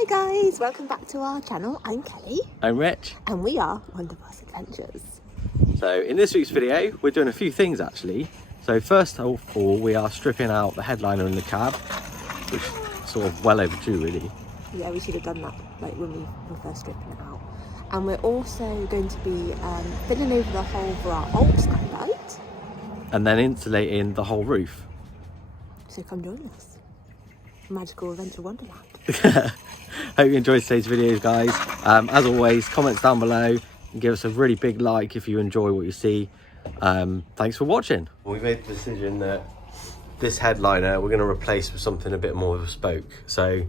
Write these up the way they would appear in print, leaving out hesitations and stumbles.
Hi guys, welcome back to our channel. I'm Kelly. I'm Rich. And we are Minibus Adventures. So in this week's video, we're doing a few things actually. So first of all, we are stripping out the headliner in the cab, which is sort of well overdue really. Yeah, we should have done that like when we were first stripping it out. And we're also going to be filling over the hole for our old skylight. And then insulating the whole roof. So come join us. Magical Adventure Wonderland. Hope you enjoyed today's videos, guys. As always, comments down below and give us a really big like if you enjoy what you see. Thanks for watching. We made the decision that this headliner we're going to replace with something a bit more bespoke. So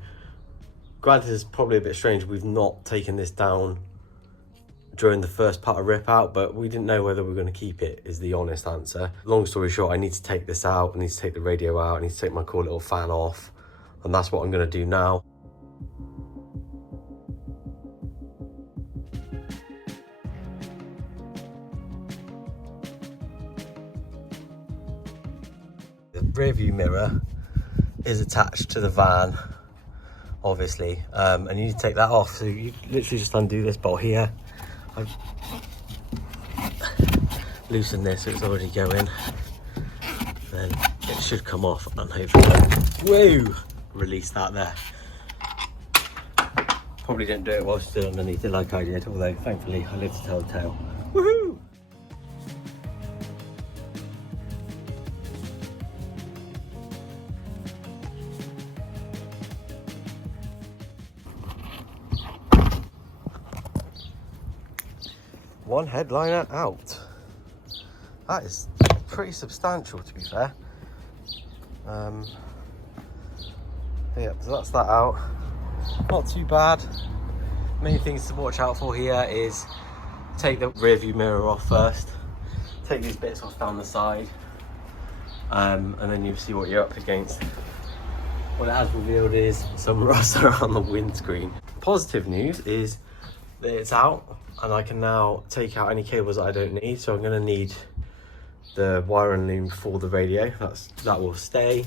granted, it's probably a bit strange we've not taken this down during the first part of rip out, but we didn't know whether we were going to keep it, is the honest answer. Long story short, I need to take this out, I need to take the radio out, I need to take my cool little fan off, and that's what I'm going to do now. The rear view mirror is attached to the van, obviously, and you need to take that off. So you literally just undo this bolt here. I've loosened this, so it's already going. Then it should come off and hopefully, whoa, release that there. Probably didn't do it while still underneath it like I did, although thankfully I lived to tell the tale. Woohoo! One headliner out. That is pretty substantial, to be fair. Yeah, so that's that out. Not too bad. Main things to watch out for here is take the rear view mirror off first, take these bits off down the side, and then you see what you're up against. What it has revealed is some rust around the windscreen. Positive news is that it's out and I can now take out any cables that I don't need. So I'm going to need the wiring loom for the radio. That will stay.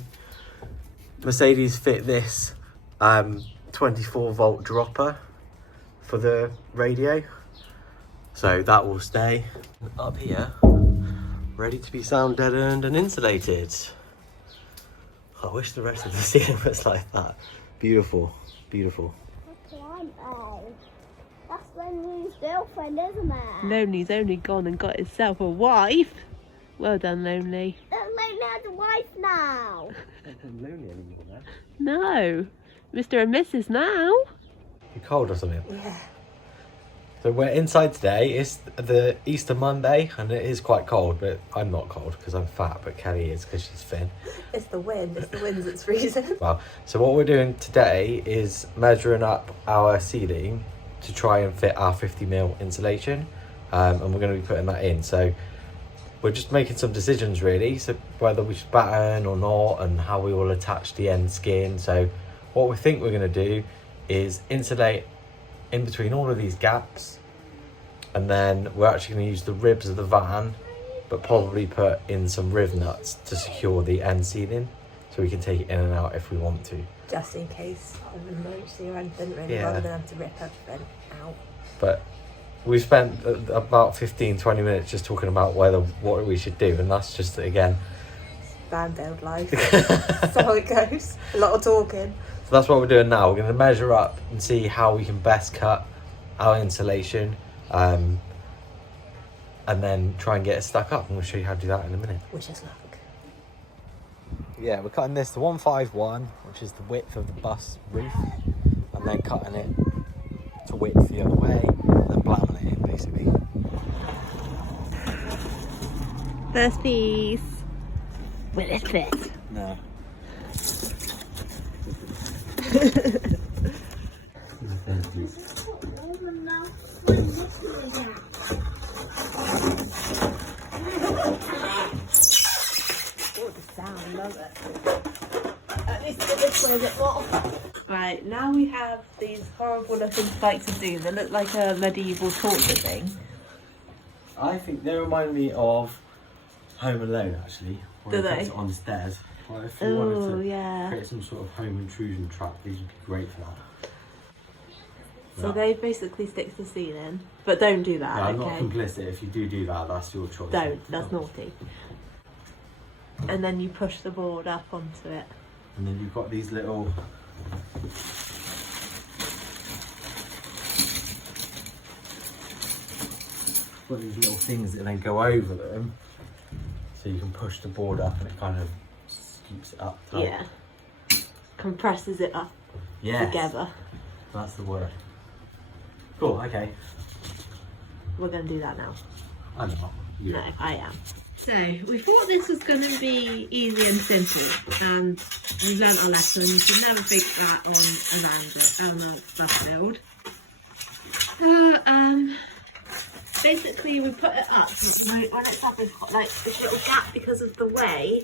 Mercedes fit this 24 volt dropper for the radio, so that will stay. Up here, ready to be sound deadened and insulated. I wish the rest of the ceiling was like that. Beautiful, beautiful. That's Lonely's girlfriend, isn't it? Lonely's only gone and got himself a wife. Well done, Lonely. Lonely has a wife now. Lonely anymore now. No, Mr. and Mrs. now. You cold or something? Yeah. So we're inside today. It's the Easter Monday and it is quite cold, but I'm not cold because I'm fat, but Kelly is because she's thin. It's the wind that's freezing. Well, so what we're doing today is measuring up our ceiling to try and fit our 50mm insulation, and we're going to be putting that in. So we're just making some decisions really, so whether we should batten or not and how we will attach the end skin. So what we think we're going to do is insulate in between all of these gaps, and then we're actually going to use the ribs of the van, but probably put in some riv nuts to secure the end ceiling so we can take it in and out if we want to. Just in case of an emergency or anything, really, Yeah. rather than have to rip everything out. But we spent about 15-20 minutes just talking about what we should do, and that's just, again, Van build life. That's how it goes. A lot of talking. so that's what we're doing now. We're going to measure up and see how we can best cut our insulation, and then try and get it stuck up, and we'll show you how to do that in a minute. Wish us luck. Yeah, we're cutting this to 151, which is the width of the bus roof, and then cutting it to width the other way, and then blamming it in basically. First piece. Will it fit? No. Sound, love it. At least this way a bit more. Right, now we have these horrible looking spikes of doom. They look like a medieval torture thing. I think they remind me of Home Alone actually. Do they? Puts it on stairs. Well, if you wanted to yeah. create some sort of home intrusion trap, these would be great for that. So they basically stick to the ceiling, but don't do that. I'm okay? not complicit. If you do that, that's your choice. Don't. That's naughty. And then you push the board up onto it. And then you've got these little things that then go over them, so you can push the board up and it kind of scoops it up tight. Yeah. Compresses it up together. That's the word. Cool, okay. We're going to do that now. I'm not. No, I am. So, we thought this was going to be easy and simple, and we've learnt our lesson. You should never think that on a buff build. Basically, we put it up. When it's up, it's got like this little gap because of the way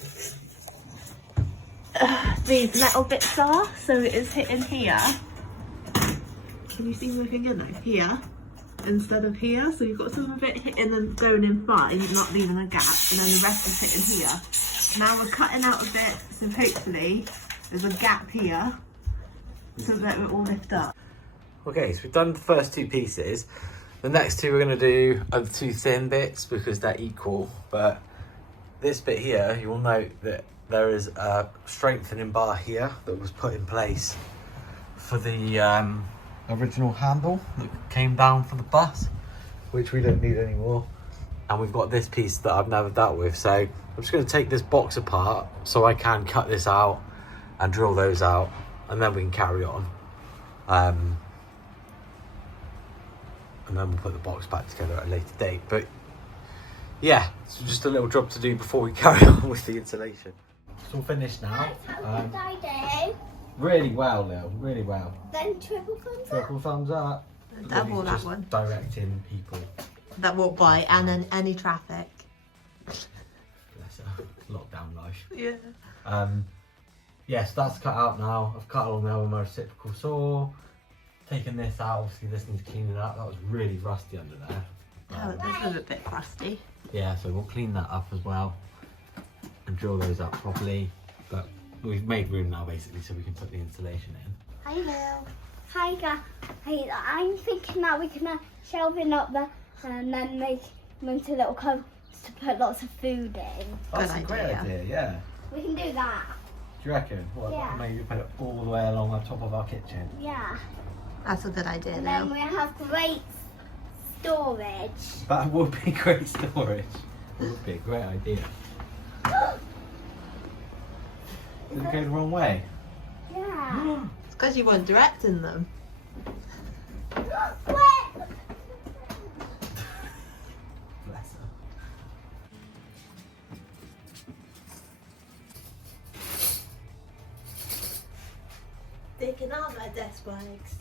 these metal bits are. So it is hitting here. Can you see my finger now? Here. Instead of here, so you've got some of it hitting and going in fine, not leaving a gap, and then the rest is hitting here. Now we're cutting out a bit, so hopefully there's a gap here, so that it will all lift up. Okay, so we've done the first two pieces. The next two we're going to do are the two thin bits because they're equal, but this bit here, you will note that there is a strengthening bar here that was put in place for the original handle that came down for the bus, which we don't need anymore. And we've got this piece that I've never dealt with, so I'm just going to take this box apart so I can cut this out and drill those out, and then we can carry on. And then we'll put the box back together at a later date. But yeah, it's just a little job to do before we carry on with the insulation. It's all finished now. How did I do? Really well, Lil, really well. Then triple thumbs up. Triple thumbs up. Double that Just one. Directing people. That walk by, and then any traffic. Bless her. Lockdown life. Yeah. Yes, that's cut out now. I've cut along there with my reciprocal saw. Taking this out, obviously this needs cleaning up. That was really rusty under there. Oh, this is a bit crusty. Yeah, so we'll clean that up as well and drill those up properly. But we've made room now basically so we can put the insulation in. Hi, Lil. Hi, guys. Hey, I'm thinking that we can shelve it up there and then make them into little cupboards to put lots of food in. That's Good a great idea, yeah. We can do that. Do you reckon? What, Yeah. maybe put it all the way along the top of our kitchen? Yeah. That's a good idea, And though. then we have great storage. That would be great storage. It would be a great idea. Did it go the wrong way? Yeah. It's because you weren't directing them. Quick! Bless her. Taking out my desk bags.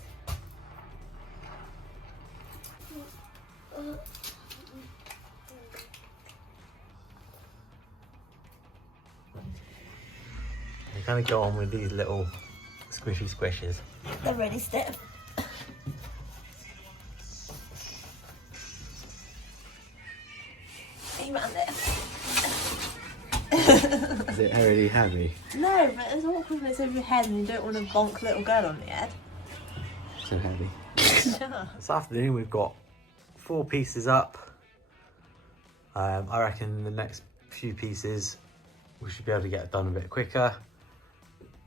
They kind of go on with these little squishes. They're really stiff. Hey, man, Is it really heavy? No, but it's awkward when it's over your head and you don't want to bonk little girl on the head. So heavy. Yeah. This afternoon we've got 4 pieces up. I reckon the next few pieces we should be able to get it done a bit quicker.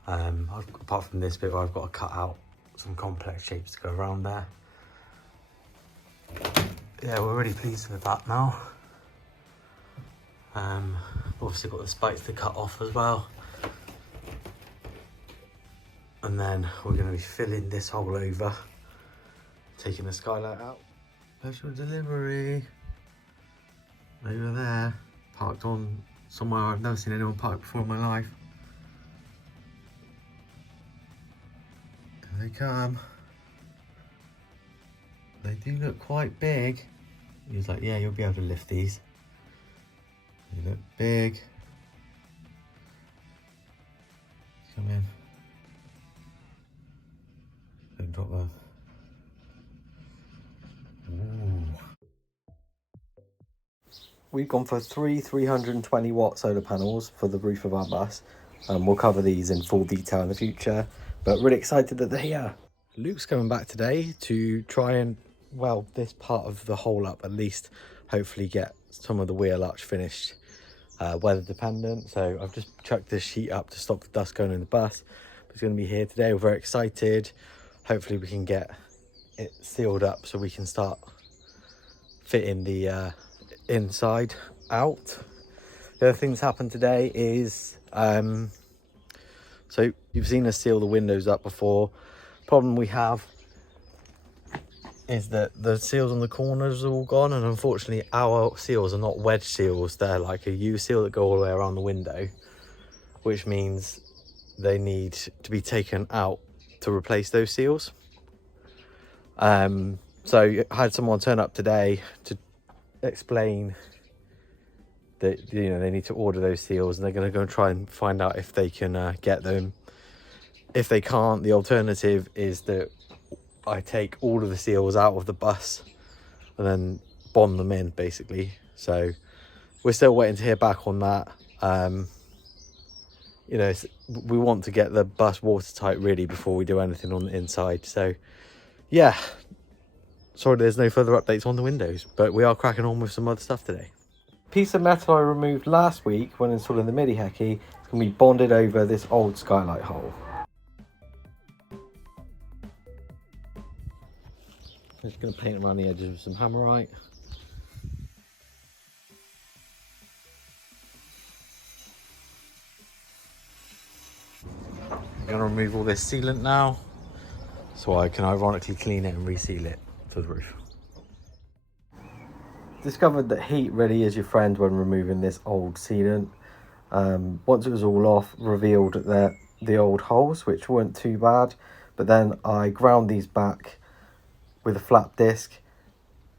Apart from this bit where I've got to cut out some complex shapes to go around there. Yeah, we're really pleased with that now. Obviously got the spikes to cut off as well. And then we're going to be filling this hole over, taking the skylight out. Special delivery. Over there, parked on somewhere I've never seen anyone park before in my life. Here they come. They do look quite big. He was like, yeah, you'll be able to lift these. They look big. Come in. Don't drop them. Ooh. We've gone for 320 watt solar panels for the roof of our bus. We'll cover these in full detail in the future, but really excited that they're here. Luke's coming back today to try and weld this part of the hole up, at least hopefully get some of the wheel arch finished, weather dependent. So I've just chucked this sheet up to stop the dust going in the bus. It's going to be here today. We're very excited. Hopefully we can get it sealed up so we can start fitting the inside out. The other thing that's happened today is so you've seen us seal the windows up before. Problem we have is that the seals on the corners are all gone, and unfortunately our seals are not wedge seals. They're like a U seal that go all the way around the window, which means they need to be taken out to replace those seals. So I had someone turn up today to explain that, you know, they need to order those seals, and they're going to go and try and find out if they can get them. If they can't, the alternative is that I take all of the seals out of the bus and then bond them in, basically. So we're still waiting to hear back on that. You know, we want to get the bus watertight really before we do anything on the inside. So yeah, sorry there's no further updates on the windows, but we are cracking on with some other stuff today. Piece of metal I removed last week when installing the midi hecky is going to be bonded over this old skylight hole. I'm just going to paint around the edges with some hammerite. I'm going to remove all this sealant now so I can ironically clean it and reseal it for the roof. Discovered that heat really is your friend when removing this old sealant. Once it was all off, revealed that the old holes, which weren't too bad, but then I ground these back with a flat disc,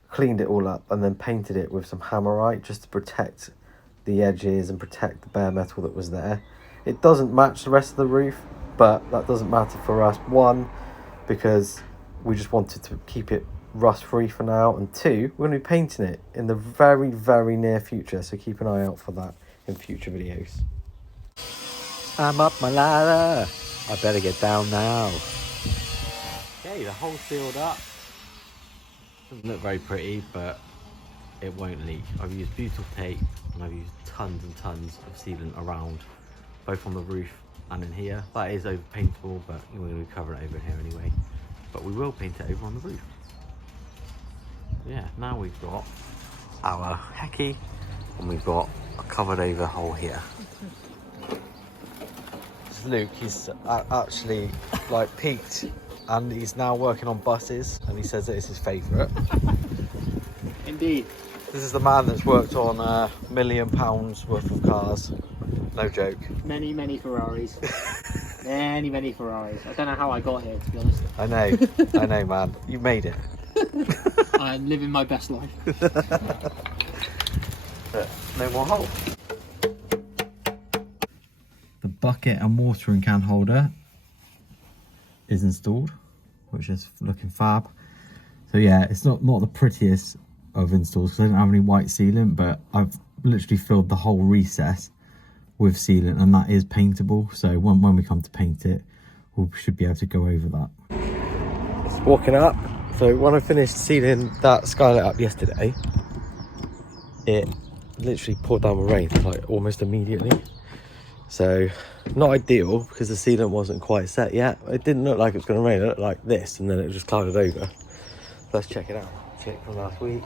cleaned it all up, and then painted it with some hammerite just to protect the edges and protect the bare metal that was there. It doesn't match the rest of the roof, but that doesn't matter for us. One, because we just wanted to keep it rust free for now, and two, we're going to be painting it in the very, very near future, so keep an eye out for that in future videos. I'm up my ladder. I better get down now. Okay, the hole's sealed up. Doesn't look very pretty, but it won't leak. I've used butyl tape and I've used tons and tons of sealant around, both on the roof and in here. That is over paintable, but we're going to cover it over here anyway. But we will paint it over on the roof. Yeah, now we've got our hecky and we've got a covered over hole here. This is Luke. He's actually like peaked, and he's now working on buses, and he says that it's his favourite. Indeed. This is the man that's worked on £1 million worth of cars. No joke. Many, many Ferraris. many Ferraris. I don't know how I got here, to be honest. I know, man. You made it. I'm living my best life. But no more hole. The bucket and watering can holder is installed, which is looking fab. So yeah, it's not the prettiest of installs because I didn't have any white sealant, but I've literally filled the whole recess with sealant, and that is paintable. So when we come to paint it, we should be able to go over that. Just walking up. So when I finished sealing that skylight up yesterday, it literally poured down with rain like almost immediately. So not ideal because the sealant wasn't quite set yet. It didn't look like it was going to rain. It looked like this, and then it just clouded over. Let's check it out. Check from last week.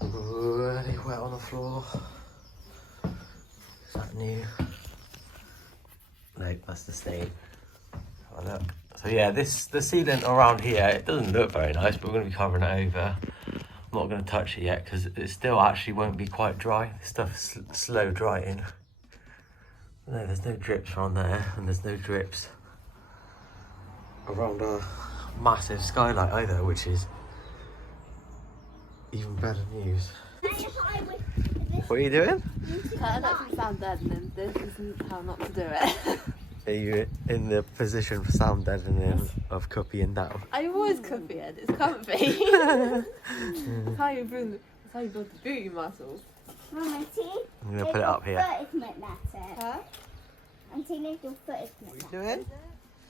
Really wet on the floor. Is that new? No, that's the stain. Have a look. So yeah, the sealant around here, it doesn't look very nice, but we're going to be covering it over. I'm not going to touch it yet because it still actually won't be quite dry. This stuff's slow drying. No, there's no drips around there, and there's no drips around our massive skylight either, which is even better news. What are you doing? That doesn't sound dead, and then this isn't how not to do it. Are you in the position for sound deadening of cuppying down? I always cuppy it. It's comfy. That's how you build the booty muscles. Mum, I'm going to put it up here. Huh? Auntie, little foot is What are you doing?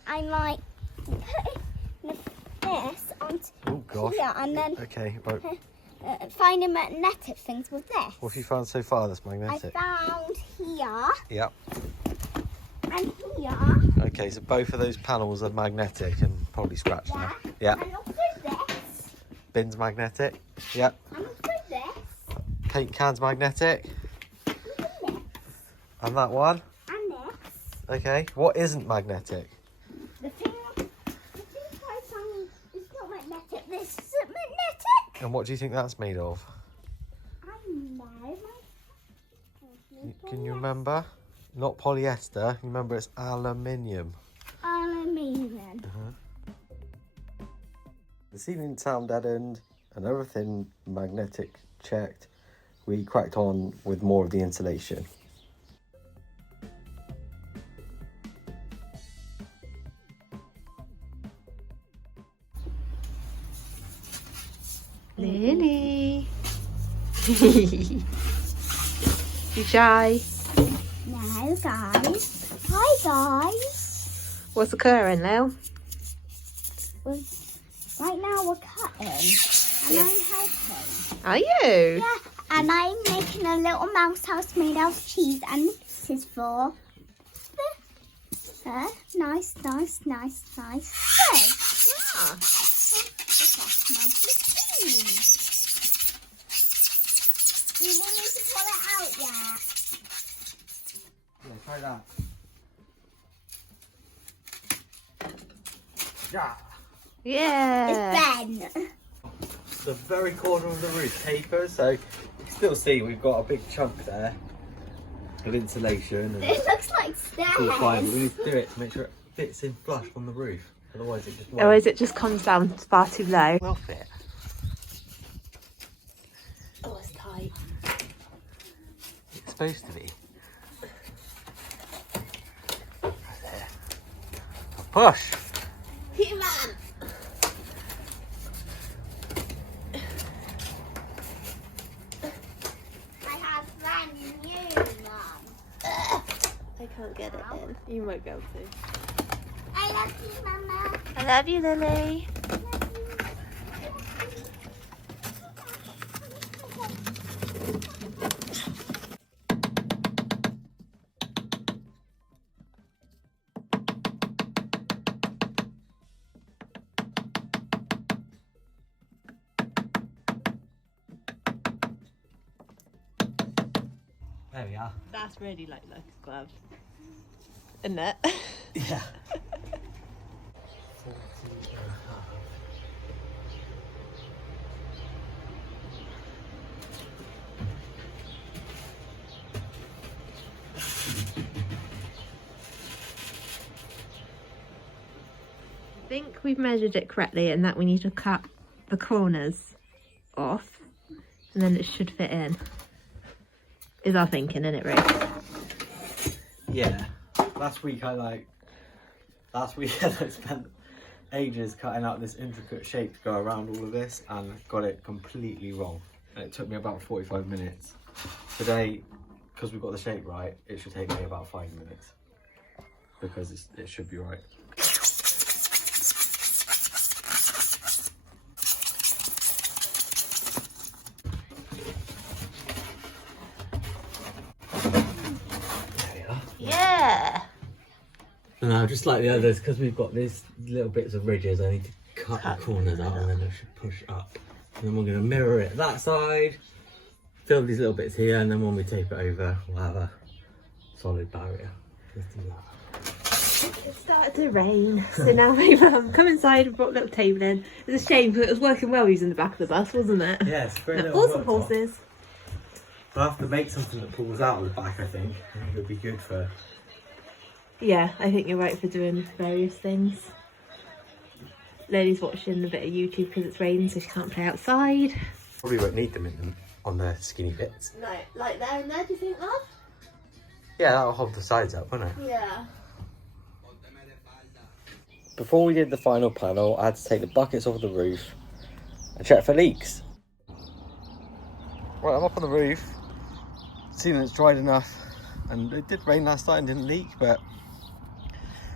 I'm like off. here and then Okay, right. finding magnetic things with this. What have you found so far that's I magnetic? found here Yep. and here. Okay, so both of those panels are magnetic and probably scratched now. Yeah. And also this. Bin's magnetic. Yep. And also this. Paint can's magnetic. And this. And that one. And this. Okay. What isn't magnetic? The thing I found is not magnetic. This isn't magnetic. And what do you think that's made of? I know. Can you remember? Not polyester. You remember it's aluminium. Aluminium. The ceiling sound deadened and everything magnetic checked. We cracked on with more of the insulation. Lily. You shy? No, guys. Hi, guys. What's occurring, Lil? Right now we're cutting, and I'm helping. Are you? Yeah, and I'm making a little mouse house made out of cheese, and this is for nice. Good. Ah. That's nicely clean. You don't need to pull it out yet. Yeah, try that. Yeah. Yeah. It's Ben. The very corner of the roof tapers, so you can still see we've got a big chunk there of insulation. And It looks like it's all fine, but we stairs. need to do it to make sure it fits in flush on the roof. Otherwise it just won't. Otherwise it just comes down far too low. Will fit. Oh, it's tight. It's supposed to be. Right there. Push! Here, man. I have brand new, Mum. I can't get it in. You might be able to. I love you, Mama. I love you, Lily. There we are. That's really like a glove. Isn't it? Yeah. I think we've measured it correctly and that we need to cut the corners off and then it should fit in. Is our thinking, isn't it, Rick? Yeah. Last week I spent ages cutting out this intricate shape to go around all of this and got it completely wrong. And it took me about 45 minutes. Today, because we've got the shape right, it should take me about 5 minutes. Because it should be right. Yeah. No, just like the others, because we've got these little bits of ridges, I need to cut the corners out and then I should push up. And then we're going to mirror it that side, fill these little bits here, and then when we tape it over, we'll have a solid barrier. Let's do that. It started to rain, so now we've come inside and brought a little table in. It's a shame because it was working well using the back of the bus, wasn't it? Yeah, it's a great little Awesome worktop. horses. We'll have to make something that pulls out of the back, I think. I think it would be good for... Yeah, I think you're right for doing various things. Lily's watching a bit of YouTube because it's raining, so she can't play outside. Probably won't need them on the skinny bits. No, like there and there, do you think, love? Yeah, that'll hold the sides up, won't it? Yeah. Before we did the final panel, I had to take the buckets off the roof and check for leaks. Right, I'm up on the roof, seeing it's dried enough, and it did rain last night and didn't leak, but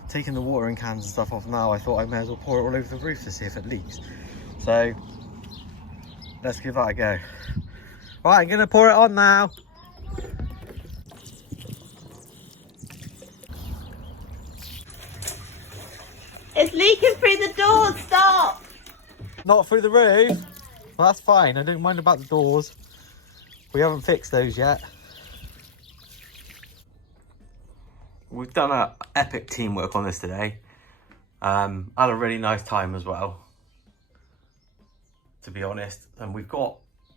taking the watering cans and stuff off now, I thought I may as well pour it all over the roof to see if it leaks. So let's give that a go. Right, I'm gonna pour it on now. It's leaking through the doors, stop! Not through the roof. Well, that's fine. I don't mind about the doors. We haven't fixed those yet. We've done an epic teamwork on this today. Had a really nice time as well, to be honest. And we've got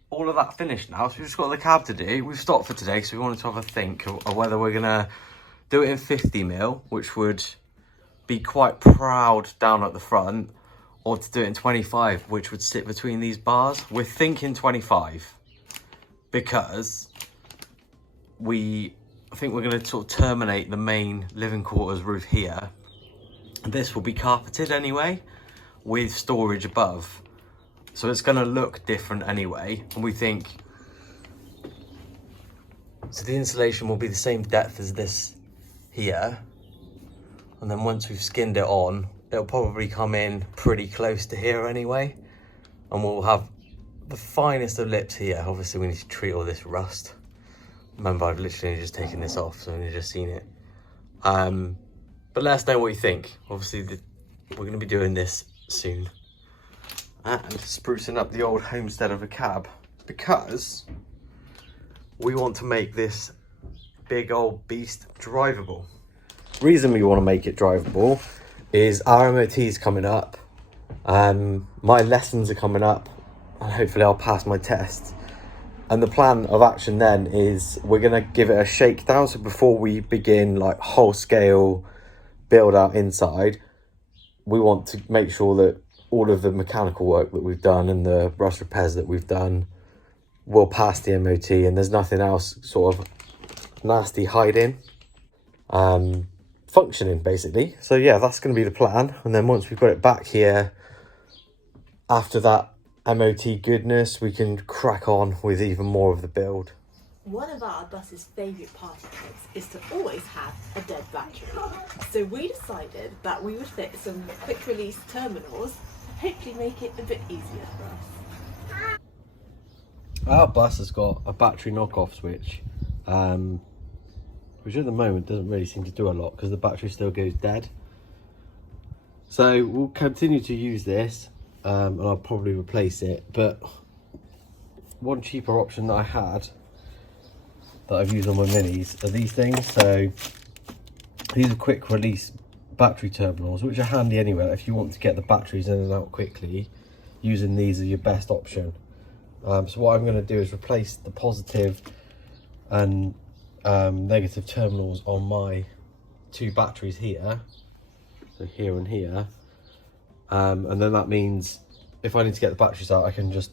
all of that finished now, so we've just got the cab to do. We've stopped for today, so we wanted to have a think of whether we're gonna do it in 50mm, which would be quite proud down at the front, or to do it in 25, which would sit between these bars. We're thinking 25 because I think we're going to sort of terminate the main living quarters roof here. This will be carpeted anyway with storage above, so it's going to look different anyway. And we think so the insulation will be the same depth as this here, and then once we've skinned it on, it'll probably come in pretty close to here anyway, and we'll have the finest of lips here. Obviously we need to treat all this rust. Remember, I've literally just taken this off, so I've just seen it. But let us know what you think. Obviously we're going to be doing this soon, and sprucing up the old homestead of a cab, because we want to make this big old beast drivable. Reason we want to make it drivable is our MOT is coming up. My lessons are coming up, and hopefully I'll pass my test. And the plan of action then is we're going to give it a shakedown. So before we begin like whole scale build out inside, we want to make sure that all of the mechanical work that we've done and the rust repairs that we've done will pass the MOT, and there's nothing else sort of nasty hiding. Functioning basically. So yeah, that's going to be the plan. And then once we've got it back here, after that MOT goodness, we can crack on with even more of the build. One of our bus's favourite party tricks is to always have a dead battery. So we decided that we would fit some quick release terminals to hopefully make it a bit easier for us. Our bus has got a battery knock-off switch, which at the moment doesn't really seem to do a lot because the battery still goes dead. So we'll continue to use this, and I'll probably replace it. But one cheaper option that I had that I've used on my minis are these things. So these are quick release battery terminals, which are handy anyway. If you want to get the batteries in and out quickly, using these are your best option. So what I'm going to do is replace the positive and negative terminals on my two batteries here, so here and here, and then that means if I need to get the batteries out, I can just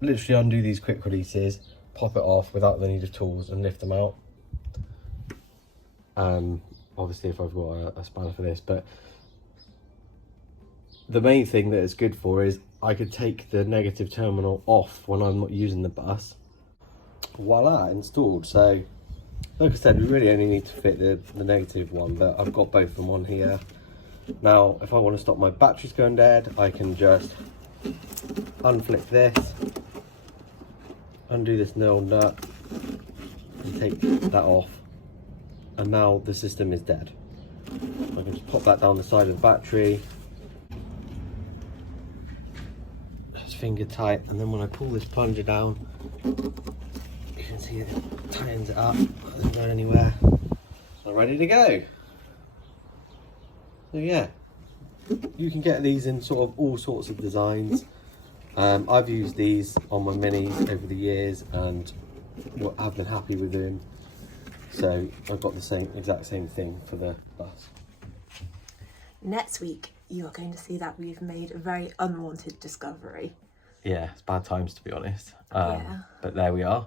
literally undo these quick releases, pop it off without the need of tools, and lift them out. Obviously if I've got a spanner for this, but the main thing that it's good for is I could take the negative terminal off when I'm not using the bus. Voila, installed. So like I said, we really only need to fit the negative one, but I've got both of them on here. Now, if I want to stop my batteries going dead, I can just unflip this, undo this nail nut, and take that off. And now the system is dead. I can just pop that down the side of the battery. Just finger tight, and then when I pull this plunger down, you can see it tightens it up, doesn't go anywhere. So ready to go. So yeah, you can get these in sort of all sorts of designs. I've used these on my minis over the years and I've been happy with them. So I've got the exact same thing for the bus. Next week, you are going to see that we've made a very unwanted discovery. Yeah, it's bad times to be honest. Yeah. But there we are.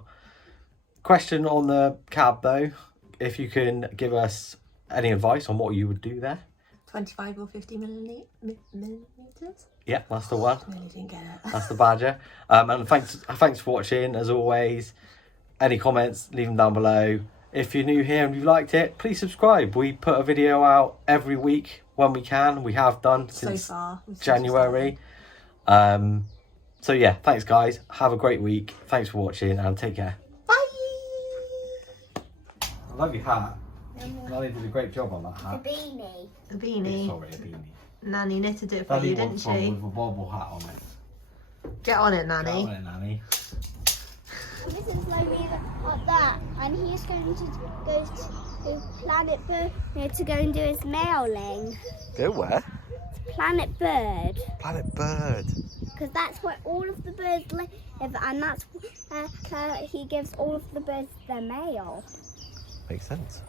Question on the cab though, if you can give us any advice on what you would do there. 25 or 50 millimeters? Yeah, that's the one. Really didn't get it. That's the badger. And thanks for watching as always. Any comments, leave them down below. If you're new here and you liked it, please subscribe. We put a video out every week when we can. We have done since so far, January. So yeah, thanks guys. Have a great week. Thanks for watching and take care. Bye. I love your hat. Nanny did a great job on that hat. The beanie. The beanie. Sorry, a beanie. Nanny knitted it for you, didn't she? With a bobble hat on it. Get on it, Nanny. Get on it, Nanny. This is like that, and he's going to go to Planet Bird to go and do his mailing. Go where? Planet Bird. Planet Bird. Because that's where all of the birds live, and that's he gives all of the birds their mail. Makes sense.